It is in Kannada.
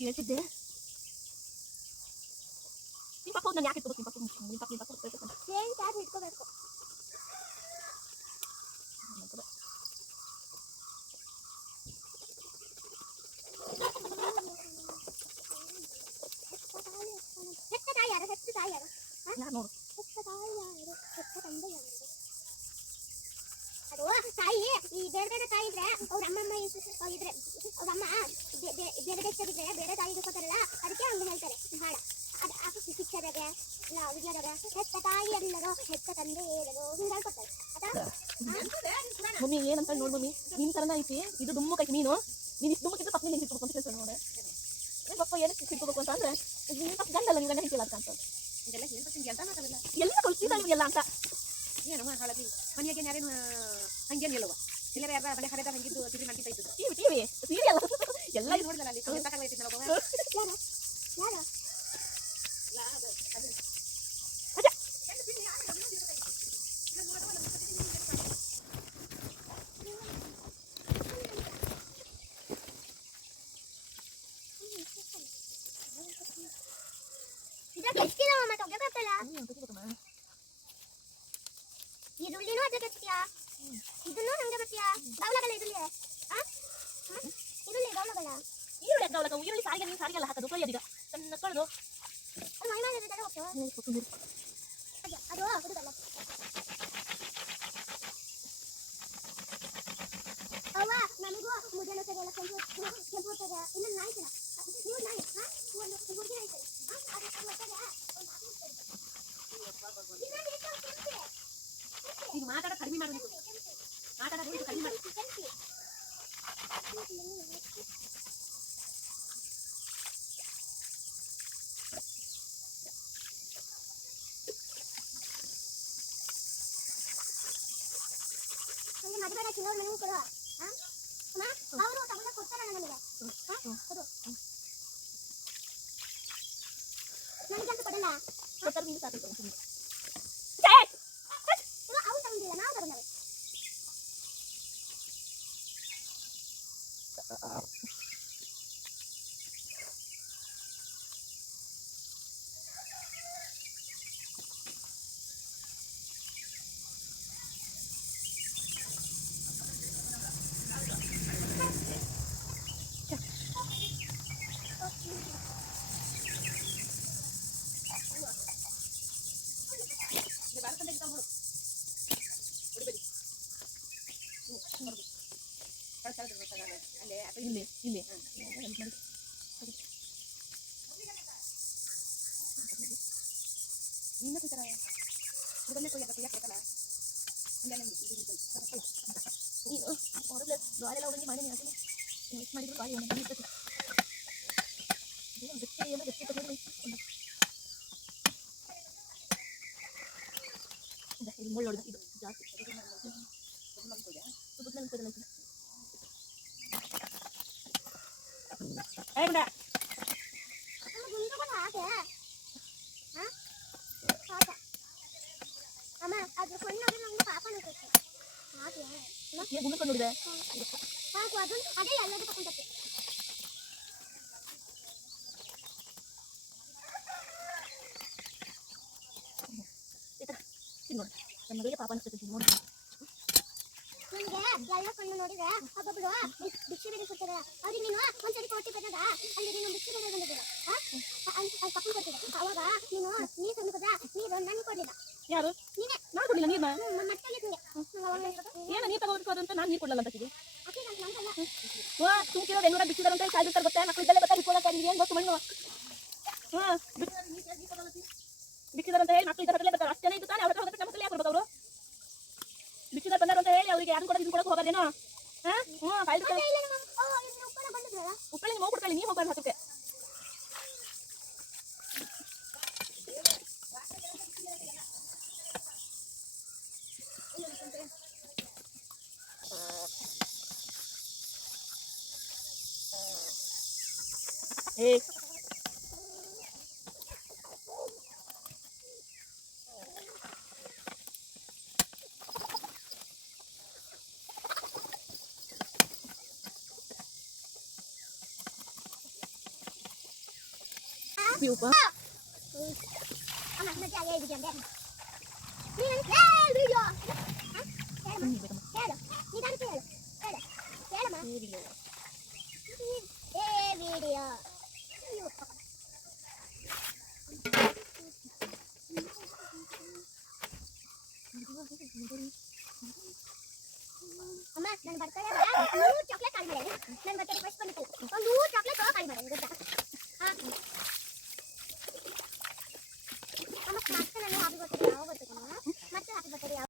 ಹೇಳ್ತಿದ್ದೆ ನಿಮ್ಮ ಪಕ್ಕ ನಾನು ಯಾಕೆ ಇಟ್ಕೋಬೇಕು ನಿಮ್ಮ ಪಕ್ಕ ಇಟ್ಕೋಬೇಕು ನೋಡು ಅದು ತಾಯಿ ಈ ಬೇರೆ ಬೇರೆ ತಾಯಿ ಇದ್ರೆ ಅವ್ರ ಅಮ್ಮಮ್ಮ ಇದ್ರೆ ಅವ್ರ ಅಮ್ಮ ಬೇರೆ ದೇಶದಿದ್ರೆ ಬೇರೆ ತಾಯಿ ಇಟ್ಕೋತಾರಲ್ಲ ಅದಕ್ಕೆ ಹಂಗೆ ಹೇಳ್ತಾರೆ ಹಾಡ ಅದು ಶಿಕ್ಷೆದಾಗೆ ಇಲ್ಲ ವಿದ್ಯಾದಾಗ ಹೆತ್ತ ತಾಯಿ ಎಲ್ಲರೂ ಹೆತ್ತ ತಂದೆ ಹೇಳೋದು ಹಿಂಗೆ ಹೇಳ್ಕೊತಾರೆ ಮಮ್ಮಿ ಏನಂತ ನೋಡು ಮಮ್ಮಿ ನಿನ್ ತರನ ಐತಿ ಇದು ದುಮ್ಮಕ್ಕೈತಿ ನೀನು ಇಷ್ಟು ದುಮ್ಮಕ್ಕಿದ್ರೆ ಪಕ್ಕ ನಿಂಗೆ ಇಟ್ಕೊಬೇಕು ಅಂತ ನೋಡಿ ಪಪ್ಪ ಏನಕ್ಕೆ ಇಟ್ಕೋಬೇಕು ಅಂತ ಅಂದ್ರೆ ನಿನ್ನ ಪಕ್ಕ ಗಂಡಲ್ಲ ನಿನ್ನ ಗಂಡ ಹೇಳ್ತಿಲ್ಲ ಅಂತ ಎಲ್ಲ ಕಲ್ಸಿದ ನಿಮಗೆಲ್ಲ ಅಂತ ಏನಮ್ಮ ಹಳದಿ ಮನೆಯಾಗೆ ಯಾರೇನು ಹಂಗೇನಿಲ್ಲವ ಎಲ್ಲರ ಯಾರ ಮನೆ ಕರೆದ ಹಂಗಿದ್ದು ಟಿವಿ ಮಾಡ್ತಾ ಇದ್ದು ಟಿವಿ ಸೀರಿಯಲ್ ಎಲ್ಲ ನೋಡಿದಲ್ಲ ಅಲ್ಲಿ ಸಾಕಾಗೈತಿ ನಾವು ಈರುಳ್ಳಿನೂ ಅದೇ ಬರ್ತೀಯಾ ಇದನ್ನು ಹಂಗೆ ಬರ್ತೀಯಾ ಗೌಲಗಲ್ಲ ಈರುಳ್ಳಿ ಈರುಳ್ಳಿ ಗೌಲಗಲ್ಲ ಈರುಳ್ಳಿ ಸಾರಿಗೆ ನೀನು ಸಾರಿಗೆಲ್ಲ ಹಾಕೋದು ಕೊಯ್ಯೋದೀಗ ಸಣ್ಣ ಕಳೆದು ಅದು ಹುಡುಗಲ್ಲ ಅವ್ವ ನಮಗೂ ಮುದ್ದೆಲ್ಲ ಸರಿಯಲ್ಲ ಕೆಂಪು ಹೋಗ್ತದೆ ಇನ್ನೊಂದು ನಾಯಿ ಸಲ ನೀವು ನಾಯಿ ಒಂದು ಹುಡುಗಿ ನಾಯಿ ಈಗ ಮಾತಾಡ ಕಡಿಮೆ ಮಾಡಬೇಕು ಮಾತಾಡೋದು ಕಡಿಮೆ ಮಾಡಿ ಮದುವೆ ಚಿನ್ನೋರು ನನಗೂ ಕೊಡುವ ಅಮ್ಮ ಅವರು ತಗೊಂಡ ಕೊಡ್ತಾರ ನನಗೆ ಕೊಡು ನನಗಂತೂ ಕೊಡಲ್ಲ ಕೊಡ್ತಾರೆ ನೀನು ಸಾಕು ಅವ್ರು ತಗೊಂಡಿಲ್ಲ ನಾವು ತಗೊಂಡವೆ ಇಲ್ಲಿ ಇಲ್ಲಿ ನಿನ್ನ ತರ ಇದನ್ನೇ ಕೊಯ್ಯಕ್ಕೆ ಯಾಕಲ್ಲ ನೀನು ಹೊರಗೆ ಗಾಳೆಲ್ಲ ಹೋಗಿ ಮಾಡಿ ಮಿಕ್ಸ್ ಮಾಡಿದ್ರು ಗಾಳಿ ಇರ್ತದೆ ಗಟ್ಟಿ ಏನೋ ಗಟ್ಟಿ ತಗೊಂಡು ಇದು ಮುಳ್ಳು ಹೊಡೆದ ಇದು ಜಾಸ್ತಿ ಅಮ್ಮ ಅದು ಕೊಂಡೋದ್ರೆ ನಂಗೆ ಪಾಪನ ಹಾಗೆ ಗುಂಡ್ಕೊಂಡು ನೋಡಿದೆ ಸಾಕು ಅದೊಂದು ಅದೇ ಎಲ್ಲರೂ ತಗೊಂಡತ್ತೆ ನೋಡಿ ನನ್ನ ಮಗಳಿಗೆ ಪಾಪ ಅನಿಸ್ತೈತಿ ನೋಡಿ ನನಗೆ ಎಲ್ಲ ಕಣ್ಣು ನೋಡಿದ್ರೆ ಒಬ್ಬೊಬ್ರು ಭಿಕ್ಷೆ ಬೇರೆ ಕೊಡ್ತಾರೆ ಅವ್ರಿಗೆ ನೀನು ಒಂದ್ಸರಿ ಕೊಟ್ಟಿ ಬಂದಾಗ ಅಲ್ಲಿ ನೀನು ಭಿಕ್ಷೆ ಬೇರೆ ಬಂದಿದ್ದೀರ ಅಲ್ಲಿ ಪಕ್ಕ ಕೊಡ್ತಿದ್ದೆ ಅವಾಗ ನೀನು ನೀರು ತಂದುಕದ ನೀರು ನನಗೆ ಕೊಡಲಿಲ್ಲ ಯಾರು ನೀನೇ ನಾನು ಕೊಡಲಿಲ್ಲ ನೀರ್ನ ಮತ್ತೆ ಏನ ನೀರು ತಗೋಬೇಕು ಅಂತ ನಾನು ನೀರು ಕೊಡಲ್ಲ ಅಂತ ಅಕ್ಕಿ ನಂಗಲ್ಲ ವಾ ತುಂಬಿರೋ ಬೆಂಗಳೂರ ಬಿಟ್ಟಿದಾರೆ ಅಂತ ಕಾಯ್ದಿರ್ತಾರೆ ಗೊತ್ತಾ ಮಕ್ಕಳು ಇದ್ದಲ್ಲೇ ಬರ್ತಾರೆ ಇಟ್ಕೊಳ್ಳೋಕೆ ನಿಮ್ಗೆ ಏನು ಗೊತ್ತು ಮಣ್ಣು ಹಾಂ ಬಿಟ್ಟಿದಾರೆ ಅಂತ ಹೇಳಿ ಮಕ್ಕಳು ಇದ್ದಾರೆ ಬರ್ತಾರೆ ಅಷ್ಟೇ ಇದ್ದು ತಾನೆ ಅವ್ರ ಹತ್ರ ಹೋದ್ರೆ ಮಕ್ಕಳು ಯಾಕೆ ಬರ್ಬೇಕು ಅವರು ಬಿಟ್ಟಿದಾರೆ ಬಂದಾರ ಅಂತ ಹೇಳಿ ಅವ್ರಿಗೆ ಯಾರು ಕೂಡ ಇದನ್ನು ಕೊಡೋಕೆ ಹೋಗೋದೇನೋ ಹಾಂ ಹ್ಞೂ ಕಾಯ್ದಿರ್ತಾರೆ ಉಪ್ಪಲ್ಲಿ ನಿಮ್ಮ ಕೊಡ್ಕೊಳ್ಳಿ, ನೀವು ಹೋಗ್ಬಾರ್ದು ಹತ್ತಕ್ಕೆ. ಏ view pa. Ama, nanti ayah video deh. Ni video. Hah? Ini betul. Kaya. Ni tadi kaya. Kaya. Kaya mah. Ini video. Video. ಅಮ್ಮ ನನ್ನ ಬರ್ತಡೇ ಒಂದು ಚಾಕ್ಲೇಟ್ ಕಾಲ್ ಮಾಡಿ ನನ್ನ ಬರ್ತಡೇ ರಿಕ್ವೆಸ್ಟ್ ಬಂದಿತ್ತು ಒಂದು ಚಾಕ್ಲೇಟ್ ಕಾಲ್ ಮಾಡಿ ಗೊತ್ತಾ ಅಮ್ಮ ಮತ್ತೆ ನಾನು ಹ್ಯಾಪಿ ಬರ್ತಡೇ ಯಾವ ಬರ್ತಡೇ ಮತ್ತೆ ಹ್ಯಾಪಿ ಬರ್ತಡೇ